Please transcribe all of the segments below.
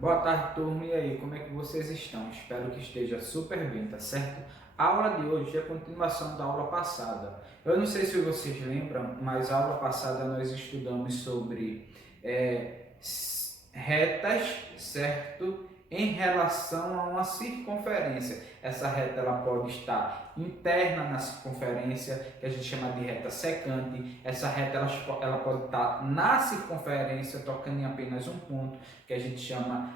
Boa tarde, turma. E aí, como é que vocês estão? Espero que esteja super bem, tá certo? A aula de hoje é a continuação da aula passada. Eu não sei se vocês lembram, mas a aula passada nós estudamos sobre retas, certo? Em relação a uma circunferência. Essa reta ela pode estar interna na circunferência, que a gente chama de reta secante. Essa reta ela pode estar na circunferência, tocando em apenas um ponto, que a gente chama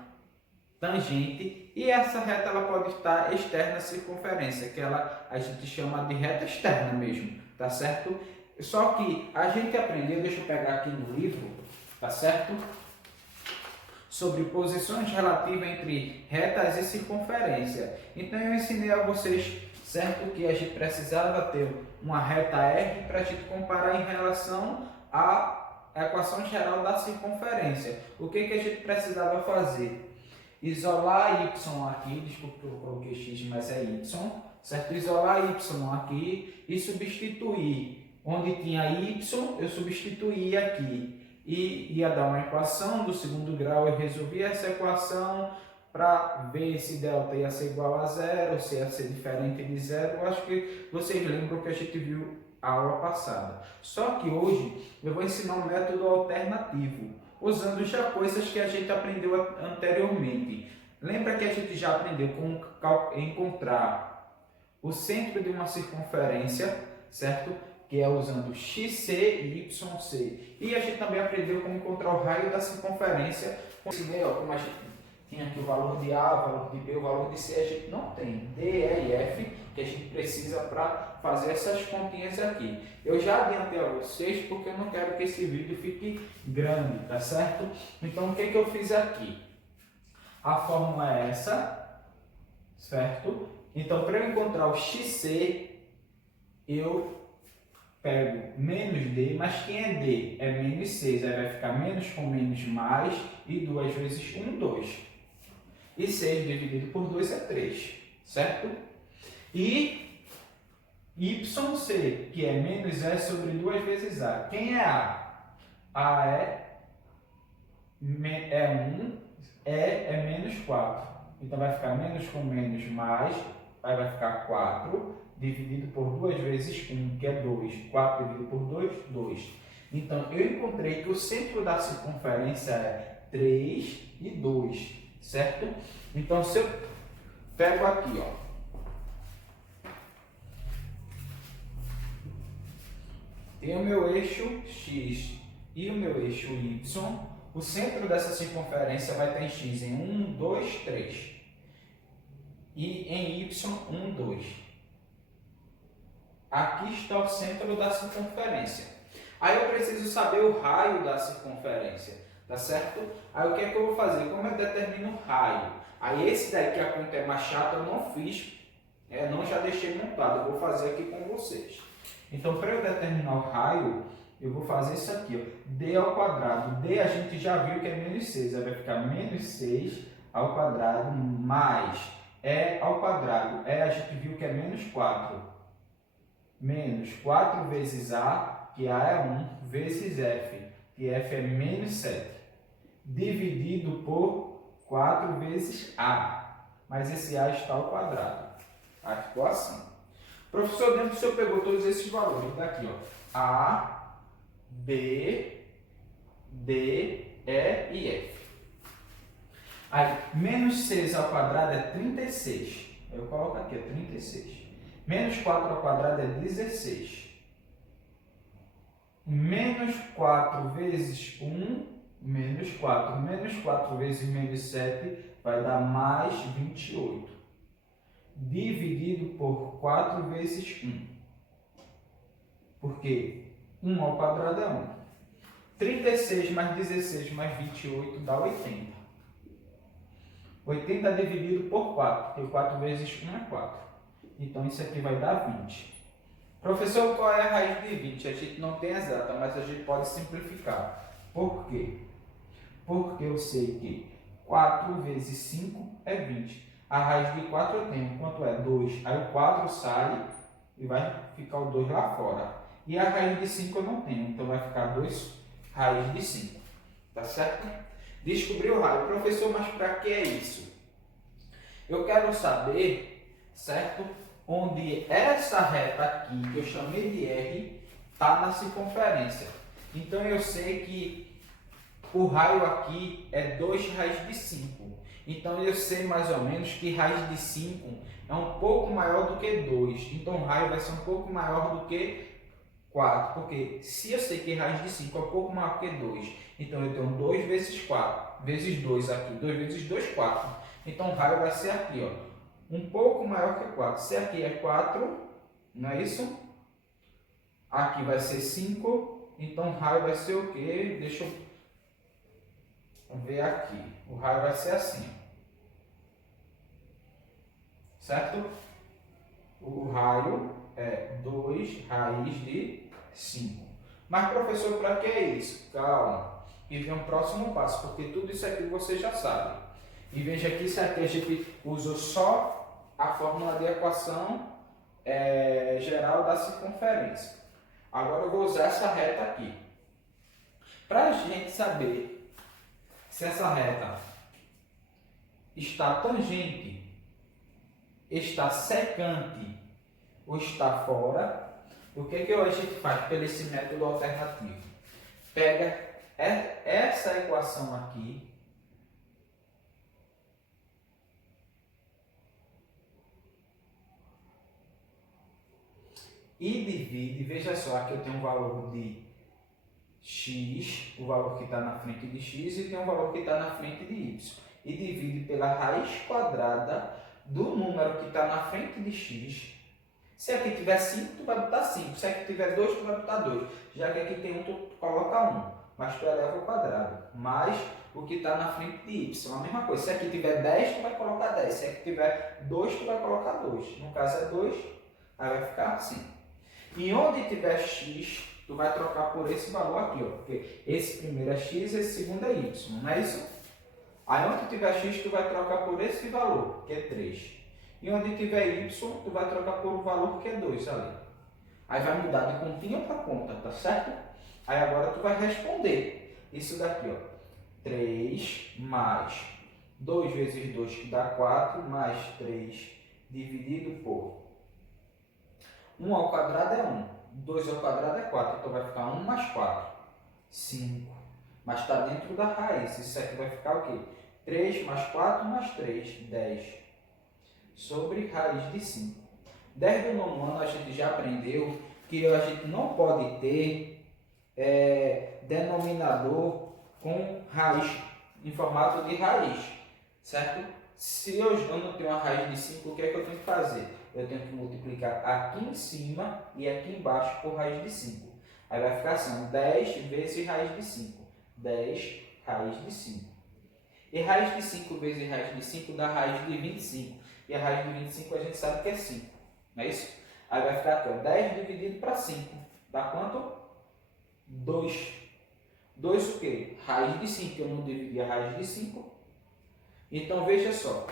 tangente, e essa reta ela pode estar externa à circunferência, que a gente chama de reta externa mesmo, tá certo? Só que a gente aprendeu, deixa eu pegar aqui no livro, tá certo? Sobre posições relativas entre retas e circunferência. Então eu ensinei a vocês, certo, que a gente precisava ter uma reta R para a gente comparar em relação à equação geral da circunferência. O que a gente precisava fazer? Isolar y aqui, desculpa que eu coloquei x, mas é y, certo? Isolar y aqui e substituir. Onde tinha y, eu substituí aqui. E ia dar uma equação do segundo grau, eu resolvi essa equação para ver se delta ia ser igual a zero, se ia ser diferente de zero. Eu acho que vocês lembram que a gente viu a aula passada. Só que hoje eu vou ensinar um método alternativo, usando já coisas que a gente aprendeu anteriormente. Lembra que a gente já aprendeu como encontrar o centro de uma circunferência, certo? Que é usando xc e yc. E a gente também aprendeu como encontrar o raio da circunferência. Como a gente tinha aqui o valor de A, o valor de B, o valor de C, a gente não tem D, E e F, que a gente precisa para fazer essas continhas aqui. Eu já adiantei a vocês porque eu não quero que esse vídeo fique grande, tá certo? Então o que eu fiz aqui? A fórmula é essa, certo? Então para eu encontrar o xc, eu pego menos D, mas quem é D? É menos 6, aí vai ficar menos com menos mais, e 2 vezes 1, 2. E 6 dividido por 2 é 3, certo? E YC, que é menos E sobre 2 vezes A. Quem é A? A é 1, E é menos 4. Então vai ficar menos com menos mais, aí vai ficar 4, dividido por 2 vezes 1, que é 2. 4 dividido por 2, 2. Então, eu encontrei que o centro da circunferência é 3 e 2, certo? Então, se eu pego aqui, ó, tem o meu eixo X e o meu eixo Y, o centro dessa circunferência vai estar em X em 1, 2, 3. E em Y, 1, 2. Aqui está o centro da circunferência. Aí eu preciso saber o raio da circunferência, tá certo? Aí o que é que eu vou fazer? Como eu determino o raio? Aí esse daqui, a conta é mais chata, eu não fiz, não já deixei montado, eu vou fazer aqui com vocês. Então, para eu determinar o raio, eu vou fazer isso aqui, ó, d ao quadrado. D a gente já viu que é menos 6, aí vai ficar menos 6 ao quadrado mais E ao quadrado. E a gente viu que é menos 4. Menos 4 vezes A, que A é 1, vezes F, que F é menos 7. Dividido por 4 vezes A. Mas esse A está ao quadrado. Aí ficou assim. Professor, dentro do senhor pegou todos esses valores. Daqui, ó. A, B, D, E e F. Aí, menos 6 ao quadrado é 36. Eu coloco aqui, ó, 36. Menos 4 ao quadrado é 16. Menos 4 vezes 1, menos 4. Menos 4 vezes menos 7 vai dar mais 28. Dividido por 4 vezes 1. Porque 1 ao quadrado é 1. 36 mais 16 mais 28 dá 80. 80 dividido por 4, porque 4 vezes 1 é 4. Então, isso aqui vai dar 20. Professor, qual é a raiz de 20? A gente não tem exata, mas a gente pode simplificar. Por quê? Porque eu sei que 4 vezes 5 é 20. A raiz de 4 eu tenho. Quanto é? 2. Aí o 4 sai e vai ficar o 2 lá fora. E a raiz de 5 eu não tenho. Então, vai ficar 2 raiz de 5. Tá certo? Descobrir o raio. Professor, mas para que é isso? Eu quero saber, certo? Onde essa reta aqui, que eu chamei de R, está na circunferência. Então eu sei que o raio aqui é 2 raiz de 5. Então eu sei mais ou menos que raiz de 5 é um pouco maior do que 2. Então o raio vai ser um pouco maior do que 4. Porque se eu sei que raiz de 5 é um pouco maior que 2, então eu tenho 2 vezes 4, vezes 2 aqui. 2 vezes 2, 4. Então o raio vai ser aqui, ó, um pouco maior que 4. Se aqui é 4, não é isso? Aqui vai ser 5. Então o raio vai ser o quê? Deixa eu ver aqui. O raio vai ser assim. Certo? O raio é 2 raiz de 5. Mas, professor, para que é isso? Calma. E vem um próximo passo, porque tudo isso aqui você já sabe. E veja que isso aqui a gente usou só a fórmula de equação geral da circunferência. Agora eu vou usar essa reta aqui. Para a gente saber se essa reta está tangente, está secante ou está fora, o que a gente faz pelo esse método alternativo? Pega essa equação aqui e divide. Veja só, aqui eu tenho um valor de x, o valor que está na frente de x, e tem um valor que está na frente de y. E divide pela raiz quadrada do número que está na frente de x. Se aqui tiver 5, tu vai botar 5. Se aqui tiver 2, tu vai botar 2. Já que aqui tem 1, tu coloca 1. Mas tu eleva ao quadrado. Mais o que está na frente de y. A mesma coisa. Se aqui tiver 10, tu vai colocar 10. Se aqui tiver 2, tu vai colocar 2. No caso é 2, aí vai ficar assim. E onde tiver x, tu vai trocar por esse valor aqui, ó. Porque esse primeiro é x, esse segundo é y. Não é isso? Aí onde tiver x, tu vai trocar por esse valor, que é 3. E onde tiver y, tu vai trocar por o valor que é 2 ali. Aí vai mudar de continha para conta, tá certo? Aí agora tu vai responder isso daqui, ó. 3 mais 2 vezes 2, que dá 4, mais 3 dividido por 1 ao quadrado é 1. 2 ao quadrado é 4. Então vai ficar 1 mais 4. 5. Mas está dentro da raiz. Isso aqui vai ficar o quê? 3 mais 4 mais 3. 10. Sobre raiz de 5. Desde o nono ano a gente já aprendeu que a gente não pode ter denominador com raiz, em formato de raiz, certo? Se eu não tenho uma raiz de 5, o que é que eu tenho que fazer? Eu tenho que multiplicar aqui em cima e aqui embaixo por raiz de 5. Aí vai ficar assim, 10 vezes raiz de 5. 10 raiz de 5. E raiz de 5 vezes raiz de 5 dá raiz de 25. E a raiz de 25 a gente sabe que é 5. Não é isso? Aí vai ficar aqui, ó, 10 dividido para 5. Dá quanto? 2. 2 o quê? Raiz de 5. Eu não dividi a raiz de 5. Então, veja só.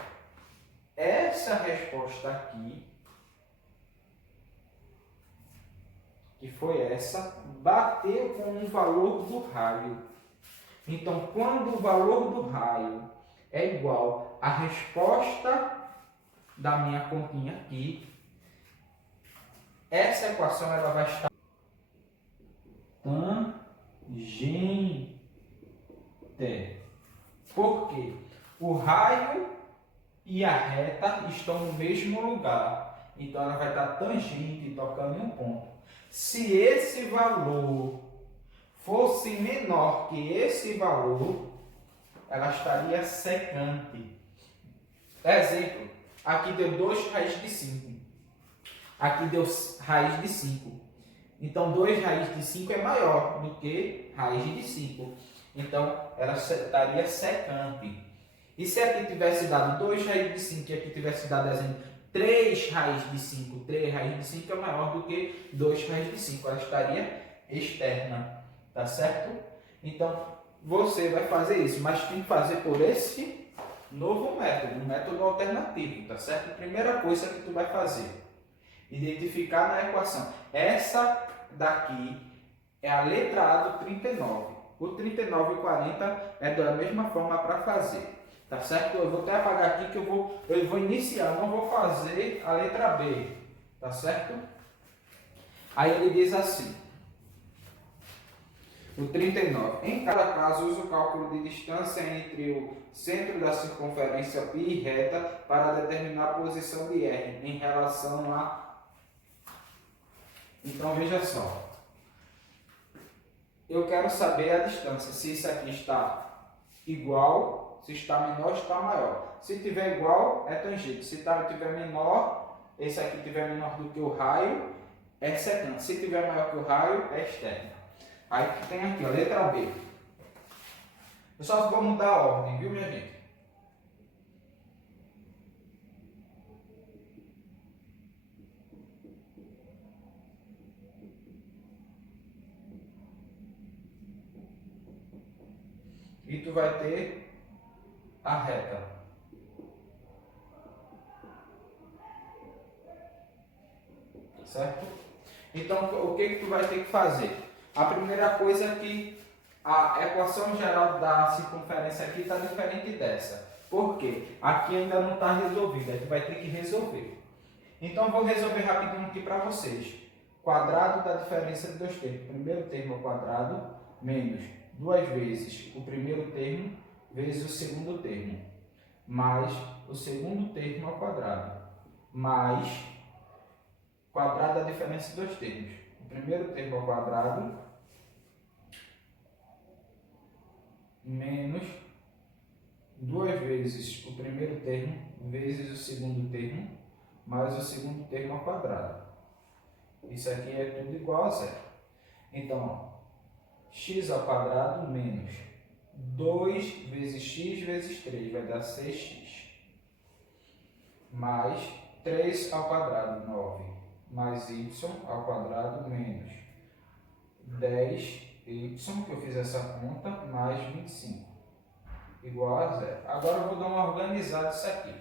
Essa resposta aqui, que foi essa, bateu com o valor do raio. Então, quando o valor do raio é igual à resposta da minha continha aqui, essa equação ela vai estar tangente. Por quê? O raio e a reta estão no mesmo lugar. Então ela vai estar tangente, tocando em um ponto. Se esse valor fosse menor que esse valor, ela estaria secante. Exemplo, aqui deu 2 raiz de 5. Aqui deu raiz de 5. Então 2 raiz de 5 é maior do que raiz de 5. Então ela estaria secante. E se aqui tivesse dado 2 raiz de 5 e aqui tivesse dado, exemplo, 3 raiz de 5, 3 raiz de 5 é maior do que 2 raiz de 5. Ela estaria externa, tá certo? Então, você vai fazer isso, mas tem que fazer por esse novo método, um método alternativo, tá certo? Primeira coisa que tu vai fazer, identificar na equação. Essa daqui é a letra A do 39. O 39 e 40 é da mesma forma para fazer. Tá certo? Eu vou até apagar aqui que eu vou iniciar, não vou fazer a letra B. Tá certo? Aí ele diz assim. O 39. Em cada caso, use o cálculo de distância entre o centro da circunferência π e reta para determinar a posição de R em relação a... Então, veja só. Eu quero saber a distância, se isso aqui está igual, se está menor, está maior. Se tiver igual, é tangente. Se tiver menor, esse aqui tiver menor do que o raio, é secante. Se tiver maior que o raio, é externo. Aí tem aqui, ó, letra B. Eu só vou mudar a ordem, viu, minha gente? E tu vai ter a reta. Certo? Então, o que tu vai ter que fazer? A primeira coisa é que a equação geral da circunferência aqui está diferente dessa. Por quê? Aqui ainda não está resolvida, tu vai ter que resolver. Então, eu vou resolver rapidinho aqui para vocês. Quadrado da diferença de dois termos. Primeiro termo ao quadrado, menos 2 vezes o primeiro termo, vezes o segundo termo, mais o segundo termo ao quadrado, mais quadrado da diferença de dois termos. O primeiro termo ao quadrado, menos 2 vezes o primeiro termo, vezes o segundo termo, mais o segundo termo ao quadrado. Isso aqui é tudo igual a zero. Então, ó, x ao quadrado menos 2 vezes x vezes 3 vai dar 6x. Mais 3 ao quadrado, 9. Mais y ao quadrado menos 10y, que eu fiz essa conta, mais 25. Igual a zero. Agora eu vou dar uma organizada isso aqui.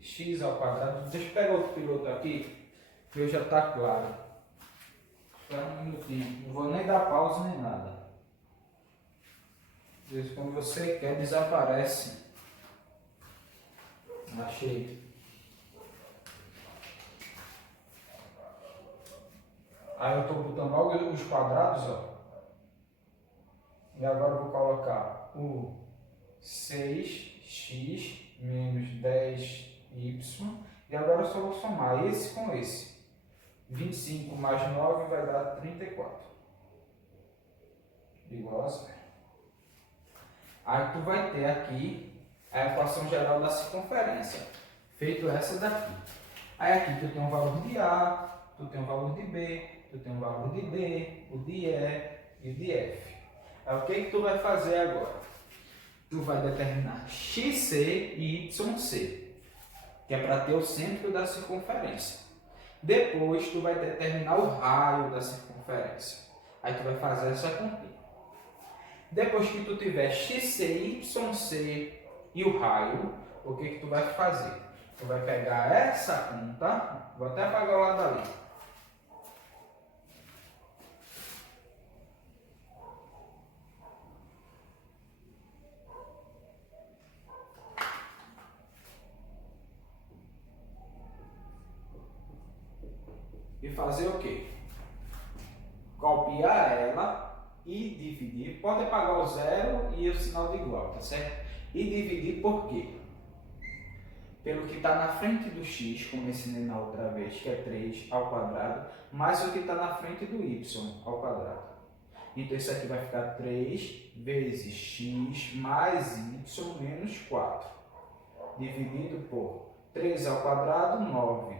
X ao quadrado. Deixa eu pegar outro piloto aqui, que já está claro. Espera um minutinho. Não vou nem dar pausa nem nada. Às vezes, quando você quer, desaparece. Achei. Aí eu estou botando logo os quadrados, ó. E agora eu vou colocar o 6x menos 10y. E agora eu só vou somar esse com esse. 25 mais 9 vai dar 34. Igual a zero. Aí tu vai ter aqui a equação geral da circunferência. Feito essa daqui. Aí aqui tu tem um valor de A, tu tem um valor de B, tu tem um valor de D, o de E e o de F. Aí o que tu vai fazer agora? Tu vai determinar XC e YC, que é para ter o centro da circunferência. Depois tu vai determinar o raio da circunferência. Aí tu vai fazer essa continha. Depois que tu tiver XC, YC e o raio, o que tu vai fazer? Tu vai pegar essa conta, vou até apagar o lado ali. E fazer o quê? Copiar ela e dividir. Pode apagar o zero e o sinal de igual, tá certo? E dividir por quê? Pelo que está na frente do x, como eu ensinei na outra vez, que é 3 ao quadrado, mais o que está na frente do y ao quadrado. Então isso aqui vai ficar 3 vezes x mais y menos 4. Dividido por 3 ao quadrado, 9.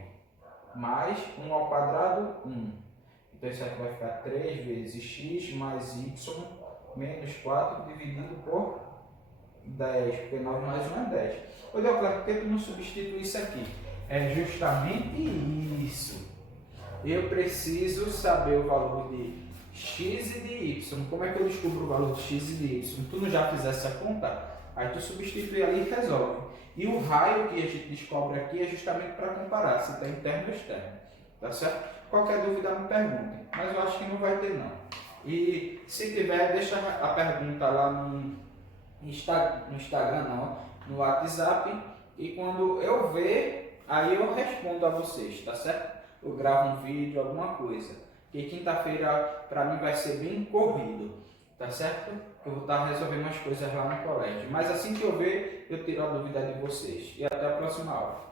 Mais 1 ao quadrado, 1. Então isso aqui vai ficar 3 vezes x mais y menos 4 dividido por 10, porque 9 mais 1 é 10. Ô Deoclésio, por que tu não substitui isso aqui? É justamente isso. Eu preciso saber o valor de x e de y. Como é que eu descubro o valor de x e de y? Tu não já fizesse essa conta? Aí tu substitui ali e resolve. E o raio que a gente descobre aqui é justamente para comparar se está interno ou externo. Tá certo? Qualquer dúvida me pergunte. Mas eu acho que não vai ter não. E se tiver, deixa a pergunta lá no Instagram, não, no WhatsApp. E quando eu ver, aí eu respondo a vocês, tá certo? Eu gravo um vídeo, alguma coisa. Porque quinta-feira para mim vai ser bem corrido, tá certo? Eu vou estar resolvendo umas coisas lá no colégio. Mas assim que eu ver, eu tiro a dúvida de vocês. E até a próxima aula.